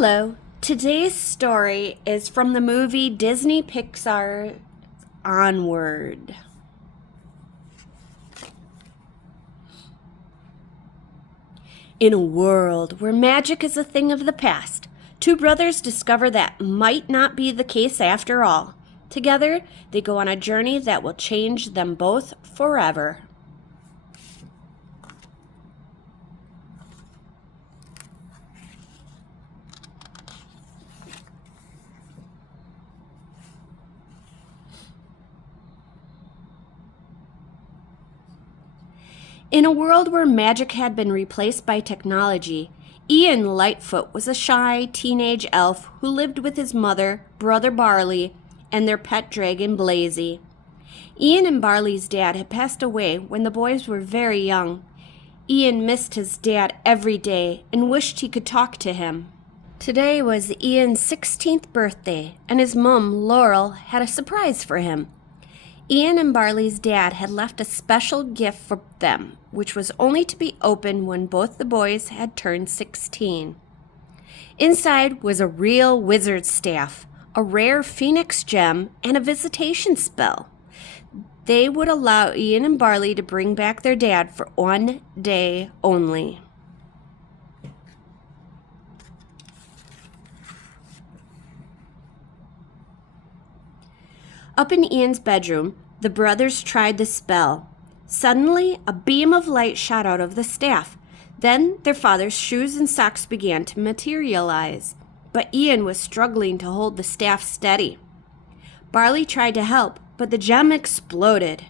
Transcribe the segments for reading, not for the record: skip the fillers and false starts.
Hello. Today's story is from the movie Disney Pixar Onward. In a world where magic is a thing of the past, two brothers discover that might not be the case after all. Together, they go on a journey that will change them both forever. In a world where magic had been replaced by technology, Ian Lightfoot was a shy teenage elf who lived with his mother, Brother Barley, and their pet dragon Blazy. Ian and Barley's dad had passed away when the boys were very young. Ian missed his dad every day and wished he could talk to him. Today was Ian's 16th birthday, and his mom, Laurel, had a surprise for him. Ian and Barley's dad had left a special gift for them, which was only to be opened when both the boys had turned 16. Inside was a real wizard's staff, a rare phoenix gem, and a visitation spell. They would allow Ian and Barley to bring back their dad for one day only. Up in Ian's bedroom, the brothers tried the spell. Suddenly, a beam of light shot out of the staff. Then their father's shoes and socks began to materialize. But Ian was struggling to hold the staff steady. Barley tried to help, but the gem exploded.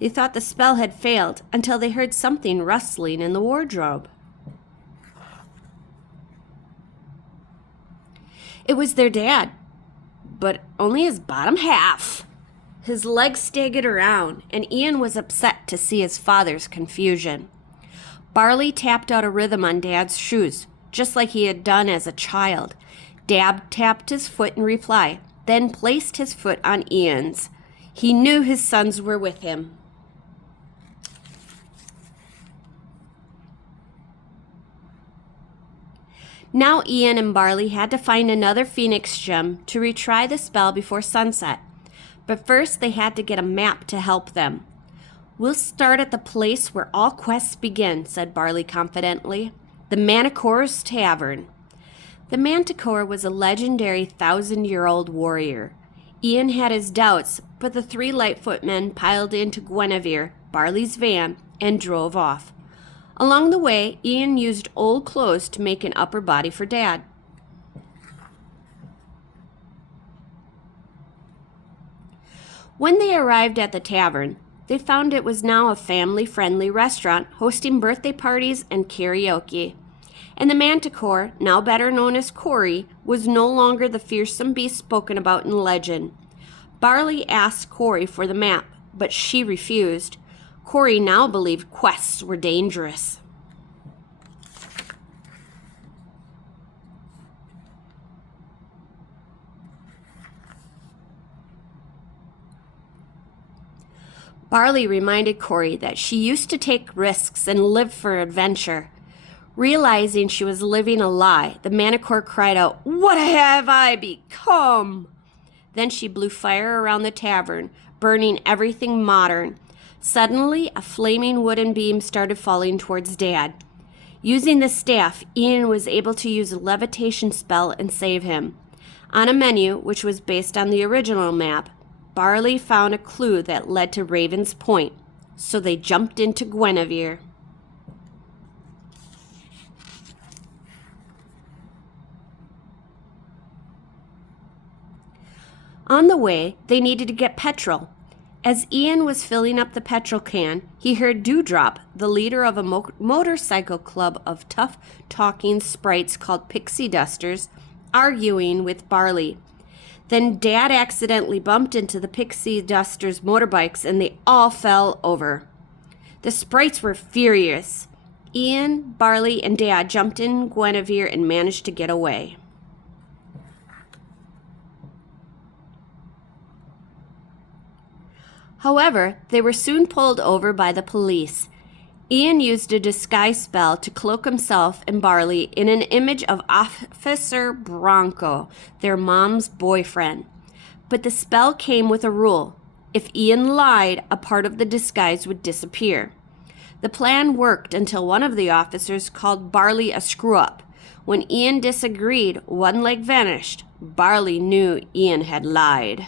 They thought the spell had failed until they heard something rustling in the wardrobe. It was their dad, but only his bottom half. His legs staggered around, and Ian was upset to see his father's confusion. Barley tapped out a rhythm on Dad's shoes, just like he had done as a child. Dad tapped his foot in reply, then placed his foot on Ian's. He knew his sons were with him. Now Ian and Barley had to find another phoenix gem to retry the spell before sunset. But first they had to get a map to help them. "We'll start at the place where all quests begin," said Barley confidently, "the Manticore's Tavern." The Manticore was a legendary 1,000-year-old warrior. Ian had his doubts, but the three Lightfoot men piled into Guinevere, Barley's van, and drove off. Along the way, Ian used old clothes to make an upper body for Dad. When they arrived at the tavern, they found it was now a family-friendly restaurant hosting birthday parties and karaoke. And the Manticore, now better known as Cory, was no longer the fearsome beast spoken about in legend. Barley asked Cory for the map, but she refused. Cory now believed quests were dangerous. Barley reminded Cory that she used to take risks and live for adventure. Realizing she was living a lie, the Manticore cried out, "What have I become?" Then she blew fire around the tavern, burning everything modern. Suddenly, a flaming wooden beam started falling towards Dad. Using the staff, Ian was able to use a levitation spell and save him. On a menu, which was based on the original map, Barley found a clue that led to Raven's Point, so they jumped into Guinevere. On the way, they needed to get petrol. As Ian was filling up the petrol can, he heard Dewdrop, the leader of a motorcycle club of tough-talking sprites called Pixie Dusters, arguing with Barley. Then Dad accidentally bumped into the Pixie Dusters' motorbikes and they all fell over. The sprites were furious. Ian, Barley, and Dad jumped in Guinevere and managed to get away. However, they were soon pulled over by the police. Ian used a disguise spell to cloak himself and Barley in an image of Officer Bronco, their mom's boyfriend. But the spell came with a rule. If Ian lied, a part of the disguise would disappear. The plan worked until one of the officers called Barley a screw-up. When Ian disagreed, one leg vanished. Barley knew Ian had lied.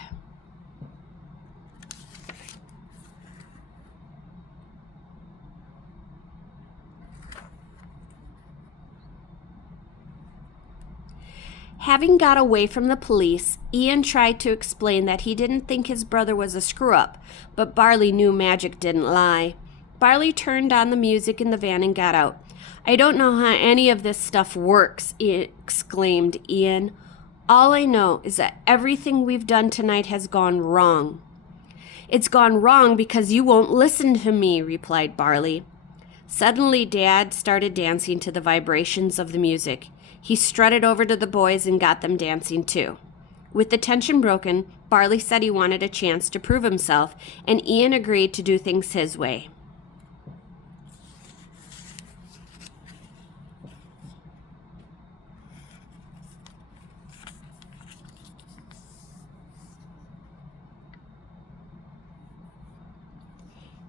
Having got away from the police, Ian tried to explain that he didn't think his brother was a screw-up, but Barley knew magic didn't lie. Barley turned on the music in the van and got out. "I don't know how any of this stuff works," exclaimed Ian. "All I know is that everything we've done tonight has gone wrong." "It's gone wrong because you won't listen to me," replied Barley. Suddenly, Dad started dancing to the vibrations of the music. He strutted over to the boys and got them dancing too. With the tension broken, Barley said he wanted a chance to prove himself, and Ian agreed to do things his way.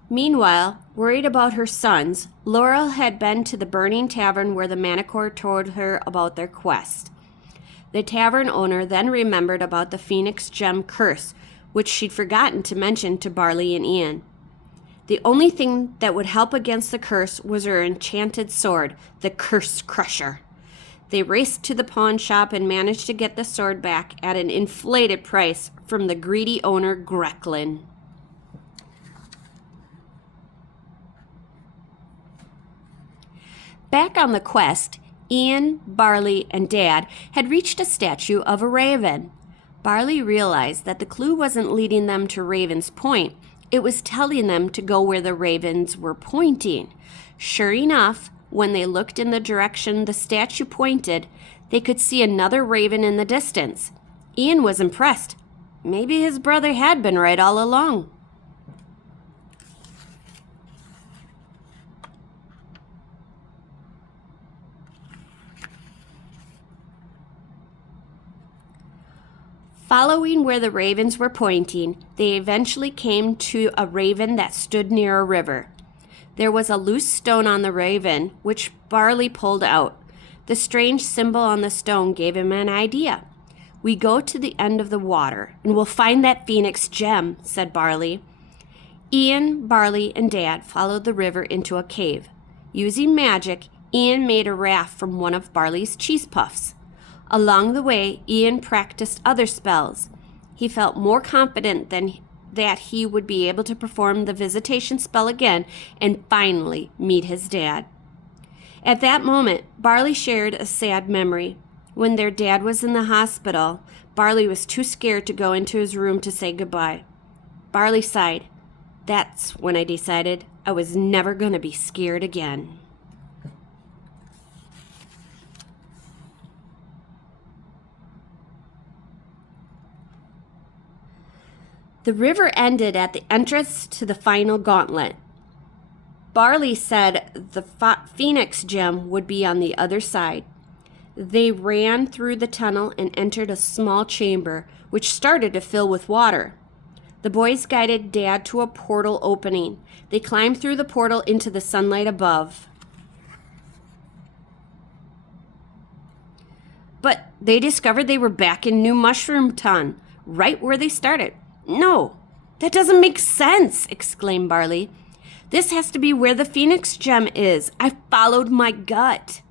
Meanwhile, worried about her sons, Laurel had been to the burning tavern where the Manicore told her about their quest. The tavern owner then remembered about the Phoenix Gem curse, which she'd forgotten to mention to Barley and Ian. The only thing that would help against the curse was her enchanted sword, the Curse Crusher. They raced to the pawn shop and managed to get the sword back at an inflated price from the greedy owner, Grecklin. Back on the quest, Ian, Barley, and Dad had reached a statue of a raven. Barley realized that the clue wasn't leading them to Raven's Point. It was telling them to go where the ravens were pointing. Sure enough, when they looked in the direction the statue pointed, they could see another raven in the distance. Ian was impressed. Maybe his brother had been right all along. Following where the ravens were pointing, they eventually came to a raven that stood near a river. There was a loose stone on the raven, which Barley pulled out. The strange symbol on the stone gave him an idea. "We go to the end of the water, and we'll find that Phoenix Gem," said Barley. Ian, Barley, and Dad followed the river into a cave. Using magic, Ian made a raft from one of Barley's cheese puffs. Along the way, Ian practiced other spells. He felt more confident that he would be able to perform the visitation spell again and finally meet his dad. At that moment, Barley shared a sad memory. When their dad was in the hospital, Barley was too scared to go into his room to say goodbye. Barley sighed. "That's when I decided I was never going to be scared again." The river ended at the entrance to the final gauntlet. Barley said the Phoenix Gem would be on the other side. They ran through the tunnel and entered a small chamber, which started to fill with water. The boys guided Dad to a portal opening. They climbed through the portal into the sunlight above. But they discovered they were back in New Mushroom Ton, right where they started. "No, that doesn't make sense," exclaimed Barley. "This has to be where the Phoenix Gem is. I followed my gut."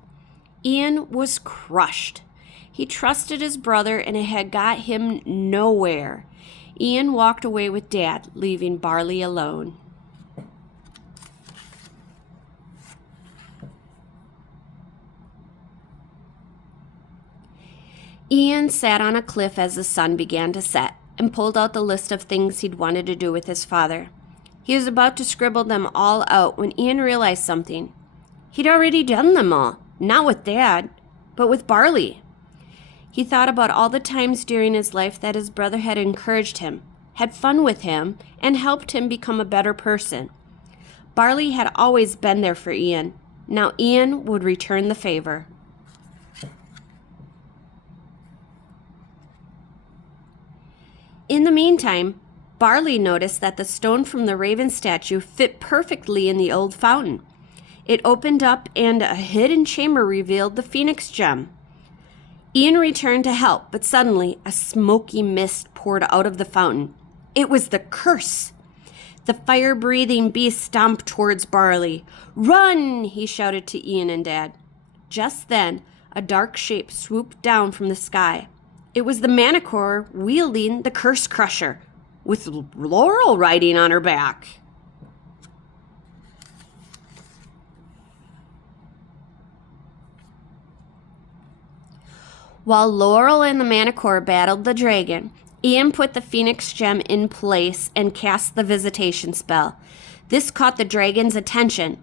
Ian was crushed. He trusted his brother and it had got him nowhere. Ian walked away with Dad, leaving Barley alone. Ian sat on a cliff as the sun began to set and pulled out the list of things he'd wanted to do with his father. He was about to scribble them all out when Ian realized something. He'd already done them all, not with Dad, but with Barley. He thought about all the times during his life that his brother had encouraged him, had fun with him, and helped him become a better person. Barley had always been there for Ian. Now Ian would return the favor. In the meantime, Barley noticed that the stone from the raven statue fit perfectly in the old fountain. It opened up and a hidden chamber revealed the phoenix gem. Ian returned to help, but suddenly a smoky mist poured out of the fountain. It was the curse. The fire-breathing beast stomped towards Barley. "Run!" he shouted to Ian and Dad. Just then, a dark shape swooped down from the sky. It was the Manticore wielding the Curse Crusher, with Laurel riding on her back. While Laurel and the Manticore battled the dragon, Ian put the phoenix gem in place and cast the visitation spell. This caught the dragon's attention.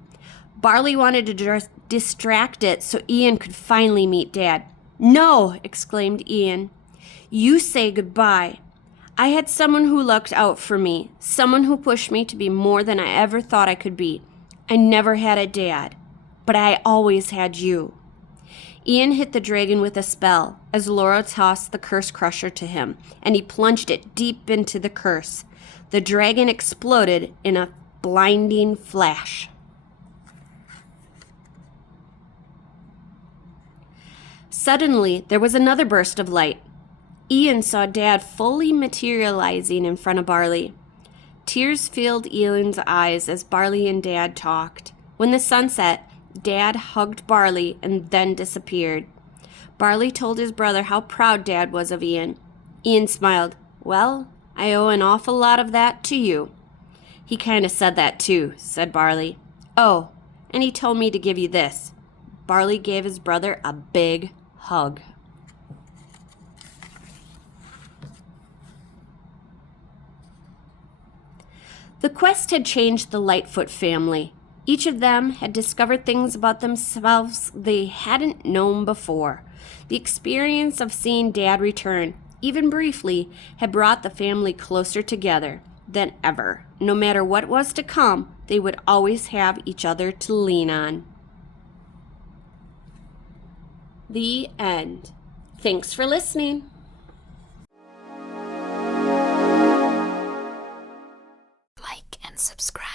Barley wanted to distract it so Ian could finally meet Dad. "No!" exclaimed Ian. "You say goodbye. I had someone who looked out for me, someone who pushed me to be more than I ever thought I could be. I never had a dad, but I always had you." Ian hit the dragon with a spell as Laura tossed the curse crusher to him, and he plunged it deep into the curse. The dragon exploded in a blinding flash. Suddenly, there was another burst of light. Ian saw Dad fully materializing in front of Barley. Tears filled Ian's eyes as Barley and Dad talked. When the sun set, Dad hugged Barley and then disappeared. Barley told his brother how proud Dad was of Ian. Ian smiled. "Well, I owe an awful lot of that to you." "He kind of said that too," said Barley. "Oh, and he told me to give you this." Barley gave his brother a big hug. The quest had changed the Lightfoot family. Each of them had discovered things about themselves they hadn't known before. The experience of seeing Dad return, even briefly, had brought the family closer together than ever. No matter what was to come, they would always have each other to lean on. The end. Thanks for listening. Like and subscribe.